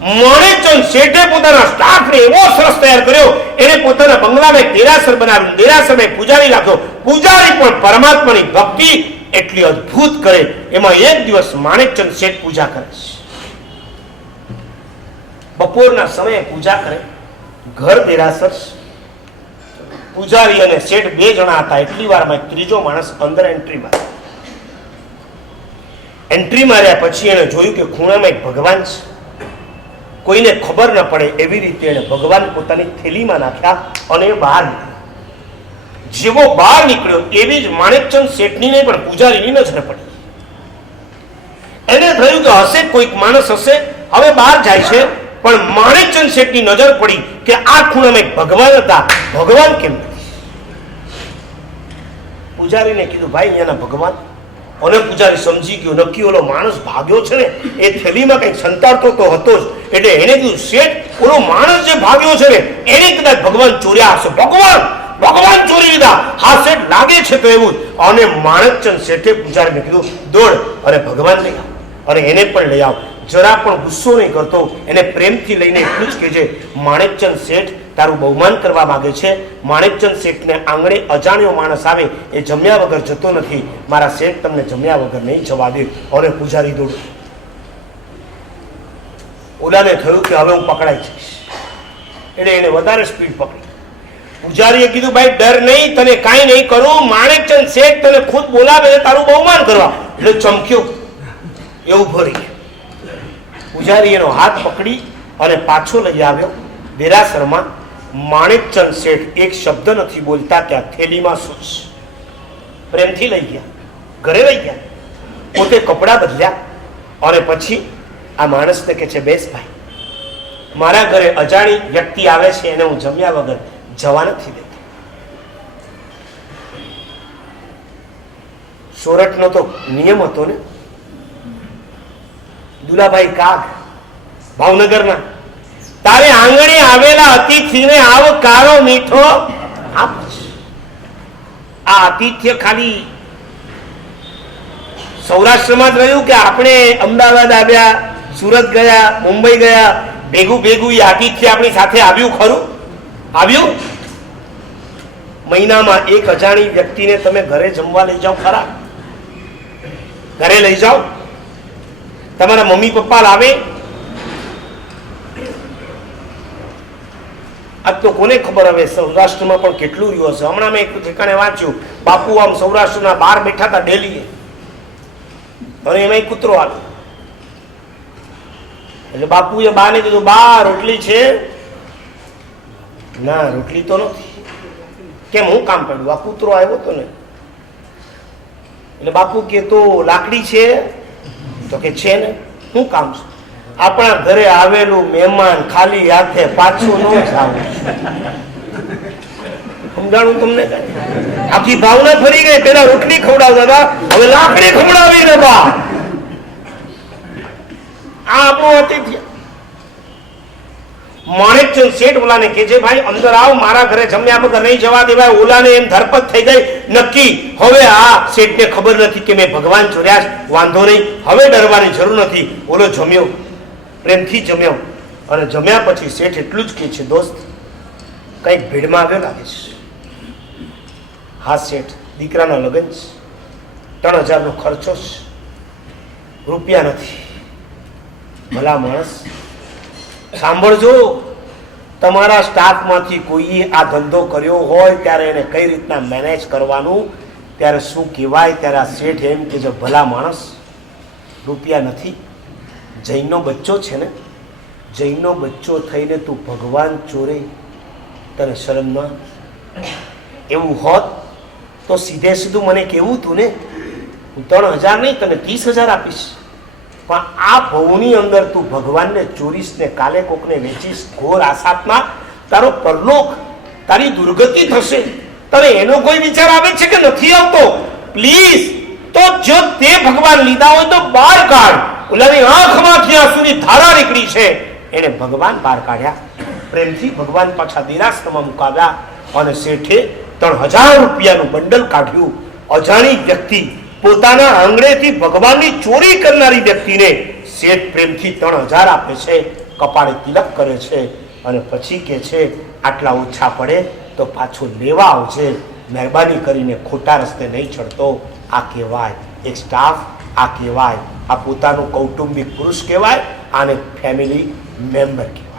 માણેકચંદ શેઠે પોતાના સ્ટાફને એવો સરસ તૈયાર કર્યો, એને પોતાના બંગલામાં દેરાસર બનાવ્યું, દેરાસરમાં પૂજારી રાખ્યો. પૂજારી પણ પરમાત્માની ભક્તિ એટલી અદ્ભુત કરે. એમાં એક દિવસ માણેકચંદ શેઠ પૂજા કરે છે. બપોરના સમયે પૂજા કરે. ઘર દેરાસર, પૂજારી અને શેઠ બે જણા હતા. એટલી વારમાં ત્રીજો માણસ અંદર એન્ટ્રી મારે. એન્ટ્રી માર્યા પછી એને જોયું કે ખૂણામાં એક ભગવાન છે. કોઈને ખબર ન પડે એવી રીતે એને ભગવાન પોતાની થેલીમાં નાખ્યા અને બહાર નીકળ્યો. જેવો બહાર નીકળ્યો એવી જ માણેકચંદ શેઠની નહીં પણ પૂજારીની નજર પડી. એને થયું કે હશે કોઈક માણસ હશે, હવે બહાર જાય છે. પણ માણેકચંદ શેઠની નજર પડી કે આ ખૂણામાં એક ભગવાન હતા. ભગવાન કેમ? પૂજારીને કીધું ભાઈ અહીંયાના ભગવાન. અને પૂજારી સમજી ગયો નક્કી ઓલો માણસ ભાગ્યો છે ને એ થેલીમાં કંઈક સંતાડતો તો હતો જ. એટલે એને કીધું શેઠ ઓલો માણસ જે ભાગ્યો છે ને એને કદાચ ભગવાન ચોર્યા હશે. ભગવાન ચોરી લીધા. હા શેઠ લાગે છે તો એવું. અને માણેકચંદ શેઠે પૂજારીને કીધું દોડ અને ભગવાન લઈ આવ અને એને પણ લઈ આવ. જરા પણ ગુસ્સો નહીં કરતો, એને પ્રેમથી લઈને એટલું જ કહેજે માણેકચંદ શેઠ તારું બહુમાન કરવા માંગે છે. માણેકચંદ શેઠને આંગણે અજાણ્યો માણસ આવે એ જમ્યા વગર જતો નથી. મારા શેઠ તમને જમ્યા વગર નહીં જવા દે. અને પૂજારી દોડ. ઓલાને થયું કે હવે હું પકડાઈ જઈશ, એટલે એને વધારે સ્પીડ પકડી. પૂજારીએ કીધું ભાઈ ડર નહીં, તને કાંઈ નહીં કરું. માણેકચંદ શેઠ તને ખુદ બોલાવે તારું બહુમાન કરવા. એટલે ચમક્યો, એવું ભરી. પૂજારી એનો હાથ પકડી અને પાછો લઈ આવ્યો દેરાસરમાં. માણેકચંદ શેઠ એક શબ્દ નથી બોલતા કે આ થેલીમાં શું છે. પ્રેમથી લઈ ગયા, ઘરે લઈ ગયા, પોતે કપડાં બદલ્યા અને પછી આ માણસને કહે છે બેસ ભાઈ, મારા ઘરે અજાણી વ્યક્તિ આવે છે એને હું જમ્યા વગર જવા નથી દેતો. સોરઠનો તો નિયમ હતો ને. દુલાભાઈ કાગ ભાવનગરના, તારે આંગણે આવેલા અતિથિને આવકારો મીઠો આપ. આ આતિથ્ય ખાલી સૌરાષ્ટ્રમાં જ રહ્યું કે આપણે અમદાવાદ આવ્યા, સુરત ગયા, મુંબઈ ગયા, ભેગું એ આતિથ્ય આપણી સાથે આવ્યું ખરું? આવ્યું? મહિનામાં એક અજાણી વ્યક્તિને તમે ઘરે જમવા લઈ જાઓ ખરા? ઘરે લઈ જાઓ. તમારા મમ્મી પપ્પા લાવે. આજ તો કોને ખબર હવે સૌરાષ્ટ્રમાં પણ કેટલું રહ્યું હશે. હમણાં મેં એક ઠેકાણે વાંચ્યું, બાપુ આમ સૌરાષ્ટ્રના બહાર બેઠા હતા ડેલીએ અને એમાં કૂતરો આવ્યો. એટલે બાપુએ બાને કીધું બા રોટલી છે? ના રોટલી તો નથી. કેમ હું કામ પડ્યું? આ કૂતરો આવ્યો હતો ને. એટલે બાપુ કે તો લાકડી છે? તો કે છે ને. શું કામ છે? આપણા ઘરે આવેલું મહેમાન ખાલી હાથે પાછું ન જાવું. સમજાણું તમને? આખી ભાવના ફરી ગઈ. પેલા રોટલી ખવડાવતા હતા, હવે લાકડી ખવડાવી ને બા. આ આપણો અતિથ્ય. માણેકચંદ શેઠ ઓલાને કે છે ભાઈ અંદર આવ, મારા ઘરે જમ્યા વગર નહીં જવા દેવાય. ઓલાને એમ ધરપત થઈ ગઈ નક્કી. હવે આ શેઠને ખબર નથી કે મેં ભગવાન ચોર્યા. વાંધો નહીં, હવે ડરવાની જરૂર નથી. ઓલો જમ્યો, પ્રેમથી જમ્યો અને જમ્યા પછી શેઠ એટલું જ કહે છે દોસ્ત કંઈક ભીડમાં આવ્યો લાગે છે. હા શેઠ, દીકરાના લગ્ન છે, 3000નો ખર્ચો છે, રૂપિયા નથી. ભલા માણસ સાંભળજો, તમારા સ્ટાફમાંથી કોઈએ આ ધંધો કર્યો હોય ત્યારે એને કઈ રીતના મેનેજ કરવાનું, ત્યારે શું કહેવાય. ત્યારે આ શેઠ એમ કે છે ભલા માણસ રૂપિયા નથી. જૈનનો બચ્ચો છે ને, જૈનનો બચ્ચો થઈને તું ભગવાન ચોરે, તને શરમ ન? એવું હોત તો સીધે સીધું મને કહેવું તું ને, હું 3000 નહીં તને 30000 આપીશ. પણ આ ભવની અંદર તું ભગવાનને ચોરીશ ને કાલે કોકને વેચીશ. ઘોર આસાતમાં તારો પરલોક, તારી દુર્ગતિ થશે. તને એનો કોઈ વિચાર આવે છે કે નથી આવતો? પ્લીઝ તો જો તે ભગવાન લીધા હોય તો બહાર કાઢ. ઓલાની આંખમાંથી આંસુની ધારા નીકળી છે, એને ભગવાન બહાર કાઢ્યા. પ્રેમથી ભગવાન પાછા દેરાસરમાં મુકાવ્યા અને શેઠે 3000 રૂપિયાનું બંડલ કાઢ્યું. અજાણી વ્યક્તિ, પોતાના આંગણેથી ભગવાનની ચોરી કરનારી વ્યક્તિને શેઠ પ્રેમથી 3000 આપે છે કપાળે તિલક કરે છે અને પછી કે છે આટલા ઓછા પડે તો પાછું લેવા આવજે, મહેરબાની કરીને ખોટા રસ્તે નહીં ચડતો. આ કહેવાય એક સ્ટાફ, આ કહેવાય આ પોતાનું કૌટુંબિક પુરુષ કહેવાય, આને ફેમિલી મેમ્બર કહેવાય.